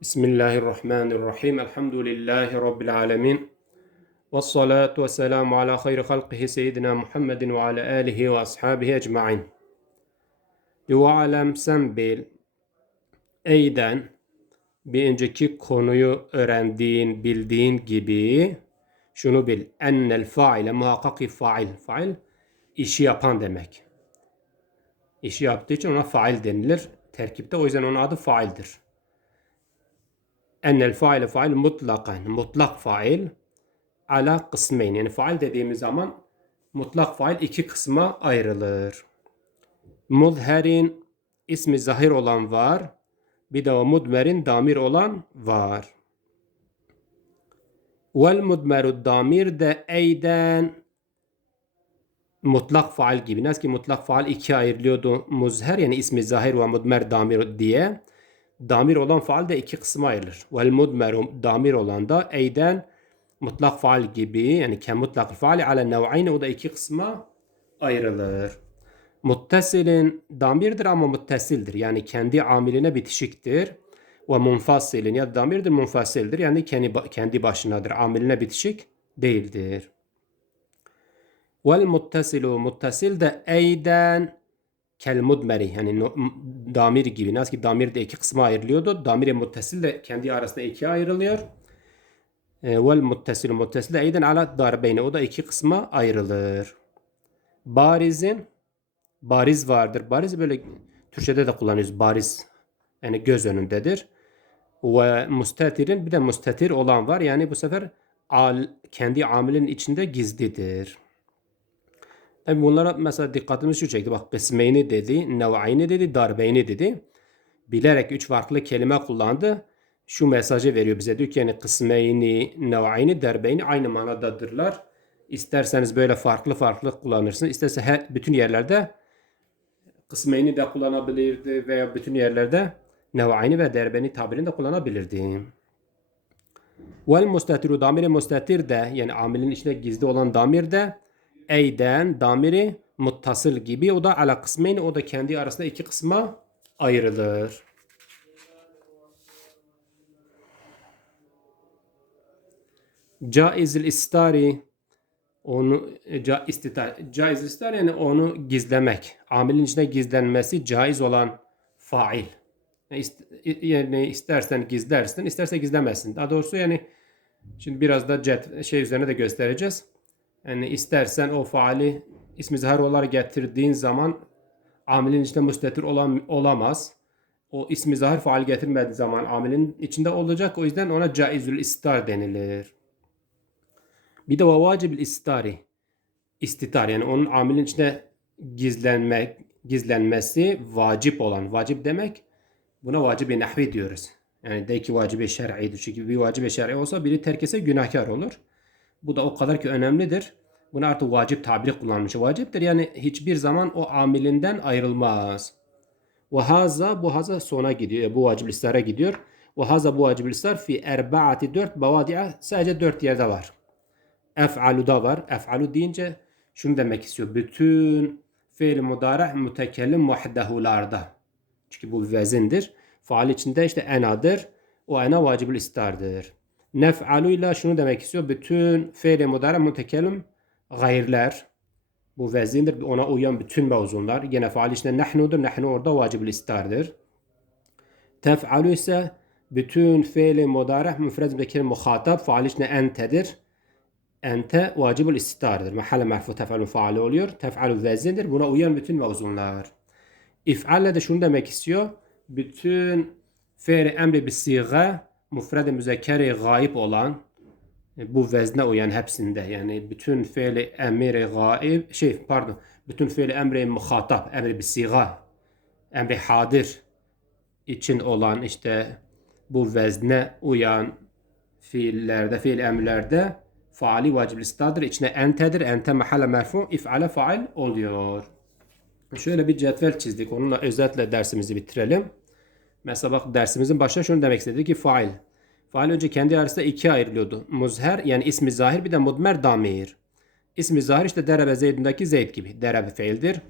Bismillahirrahmanirrahim. Elhamdülillahi Rabbil alemin. Ve salatu ve selamu ala hayri halqihi seyyidina Muhammedin ve ala alihi ve ashabihi ecma'in. Ve alem sen bil. Eyden bir önceki konuyu öğrendiğin, bildiğin gibi şunu bil. Ennel faile muhakkaki fail. Fail işi yapan demek. İşi yaptığı için ona fail denilir. Terkipte o yüzden onun adı faildir. Ennel faile fail mutlakan. Mutlak fail ala kısmeyn. Yani fail dediğimiz zaman mutlak fail iki kısma ayrılır. Muzherin ismi zahir olan var. Bir de o mudmerin damir olan var. Vel mudmeru damir de eyden mutlak faal gibi. Nasıl ki mutlak faal ikiye ayrılıyordu. Muzher yani ismi zahir ve mudmer damir diye. Damir olan faal de iki kısma ayrılır. Vel mudmeru damir olan da eyden mutlak faal gibi yani kem mutlak faali ala nev'ayne o da iki kısma ayrılır. Muttasilin damirdir ama muttasildir. Yani kendi amiline bitişiktir. Ve munfasilin ya damirdir munfasildir. Yani kendi, kendi başınadır. Amiline bitişik değildir. Vel muttasilu muttasil de eyden kel mudmeri yani damir gibi. Nasıl ki damir de iki kısma ayrılıyordu. Damir muttasil de kendi arasında ikiye ayrılıyor. E, vel muttasilu muttasil de eyden ala darbeyne. O da iki kısma ayrılır. Barizin bariz vardır. Bariz böyle Türkçe'de de kullanıyoruz. Bariz yani göz önündedir. Ve mustetirin bir de mustetir olan var. Yani bu sefer al, kendi amilin içinde gizlidir. Tabi bunlara mesela dikkatimiz şu çekti. Bak kısmeyni dedi, nev'ayni dedi, darbeyni dedi. Bilerek üç farklı kelime kullandı. Şu mesajı veriyor bize. Diyor ki yani kısmeyni, nev'ayni, darbeyni aynı manadadırlar. İsterseniz böyle farklı farklı kullanırsınız. İsterse her, bütün yerlerde kısmeyni de kullanabilirdi veya bütün yerlerde nev'ayni ve derbeni tabirini de kullanabilirdi. Vel mustatiru damiri mustatir de yani amilin içinde gizli olan damir de eyden damiri muttasıl gibi o da ala kısmeyni o da kendi arasında iki kısma ayrılır. Caizil istari onu ca, istitar, caiz istar yani onu gizlemek. Amilin içinde gizlenmesi caiz olan fail. Yani istersen gizlersin, isterse gizlemezsin. Daha doğrusu yani şimdi biraz da cet şey üzerine de göstereceğiz. Yani istersen o faali ismi zahar olarak getirdiğin zaman amilin içinde müstetir olan, olamaz. O ismi zahar faal getirmediği zaman amilin içinde olacak. O yüzden ona caizül istar denilir. Bir de ve vacibül istari. İstitar yani onun amilin içinde gizlenmek, gizlenmesi vacip olan. Vacip demek buna vacib-i nahvi diyoruz. Yani de ki vacib-i şer'idir. Çünkü bir vacib-i şer'i olsa biri terk etse günahkar olur. Bu da o kadar ki önemlidir. Buna artık vacip tabiri kullanmış. Vaciptir yani hiçbir zaman o amilinden ayrılmaz. Ve haza bu haza sona gidiyor. Bu vacib istara gidiyor. Ve haza bu vacib istar fi erbaati dört bavadi'a sadece dört yerde var. Ef'alu da var. Ef'alu deyince şunu demek istiyor. Bütün fiil mudara mütekellim vahdehularda. Çünkü bu vezindir. Faal içinde işte enadır. O ena vacibül istardır. Nef'alu ile şunu demek istiyor. Bütün fiil mudara mütekellim gayrler. Bu vezindir. Ona uyan bütün mevzunlar. Yine faal içinde nahnudur. Nahnu orada vacibül istardır. Tef'alu ise bütün fiil mudara müfred mütekellim muhatap. Faal içinde entedir ente vacibul istitardır. Mahalle merfu tef'alun faali oluyor. Tef'alu vezindir. Buna uyan bütün mevzunlar. İf'alle de şunu demek istiyor. Bütün fiili emri bir siga mufrede müzekkeri gayip olan bu vezne uyan hepsinde yani bütün fiili emri gayip şey pardon bütün fiili emri muhatap emri bir siga emri hadir için olan işte bu vezne uyan fiillerde fiil emrlerde faali vacib istadır. İçine entedir. Ente mahalle merfu. İf'ale fail oluyor. Şöyle bir cetvel çizdik. Onunla özetle dersimizi bitirelim. Mesela bak dersimizin başında şunu demek istedi ki fail. Fail önce kendi arasında ikiye ayrılıyordu. Muzher yani ismi zahir bir de mudmer damir. İsmi zahir işte derebe zeydundaki zeyd gibi. Derebe feildir.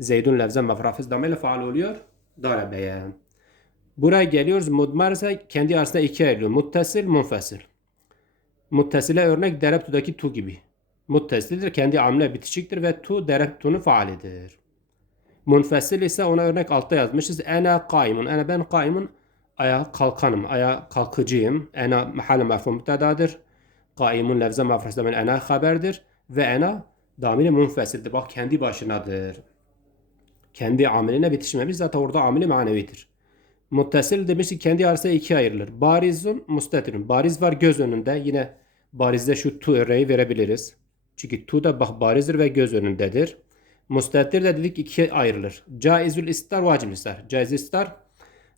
Zeydun levzen mefrafiz dameyle faal oluyor. Darebeye. Buraya geliyoruz. Mudmar ise kendi arasında ikiye ayrılıyor. Muttasil, munfesil. Muttasile örnek dereptudaki tu gibi. Muttasildir, kendi amle bitişiktir ve tu dereptunun faalidir. Munfesil ise ona örnek altta yazmışız. Ene kaimun. Ene ben kaimun. Ayağa kalkanım. Ayağa kalkıcıyım. Ene mahalle mefhum müptedadır. Kaimun lefze mafrası ben ene haberdir. Ve ene damiri munfesildir. Bak kendi başınadır. Kendi amiline bitişmemiş. Zaten orada amili manevidir. Muttasil demiş ki kendi arasında ikiye ayrılır. Barizun, mustatirun. Bariz var göz önünde. Yine barizde şu tu örneği verebiliriz. Çünkü tu da bak barizdir ve göz önündedir. Mustatir de dedik ikiye ayrılır. Caizül istar, vacib istar. Caiz istar,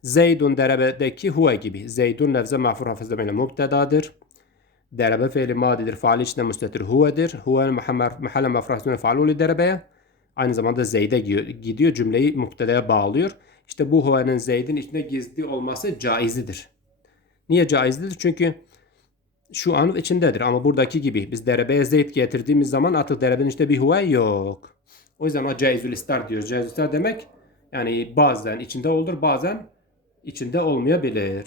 Zeydun derebedeki huve gibi. Zeydun lefze mafur hafızda böyle mubtedadır. Derebe fiili madidir. Faali içinde mustatir huvedir. Huve mahalle mafrahsune faaluli derebeye. Aynı zamanda Zeyd'e gidiyor. Cümleyi mubtedaya bağlıyor. İşte bu huvenin Zeyd'in içinde gizli olması caizidir. Niye caizdir? Çünkü şu an içindedir ama buradaki gibi biz derebeye Zeyd getirdiğimiz zaman artık derebenin içinde bir huve yok. O yüzden o caizül istar diyoruz. Caizül istar demek yani bazen içinde olur bazen içinde olmayabilir.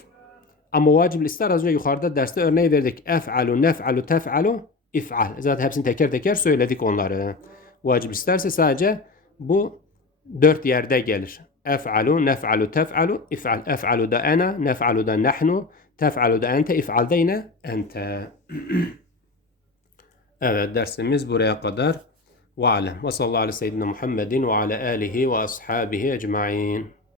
Ama vacib istar az önce yukarıda derste örneği verdik. Ef'alu, nef'alu, tef'alu, if'al. Zaten hepsini teker teker söyledik onları. Vacib isterse sadece bu dört yerde gelir. Ef'alu, nef'alu, tef'alu, if'al. Ef'alu da ana, nef'alu da nahnu, tef'alu da ente, if'al da yine ente. evet dersimiz buraya kadar. Ve alem. Ve sallallahu aleyhi ve sellem Muhammedin ve ala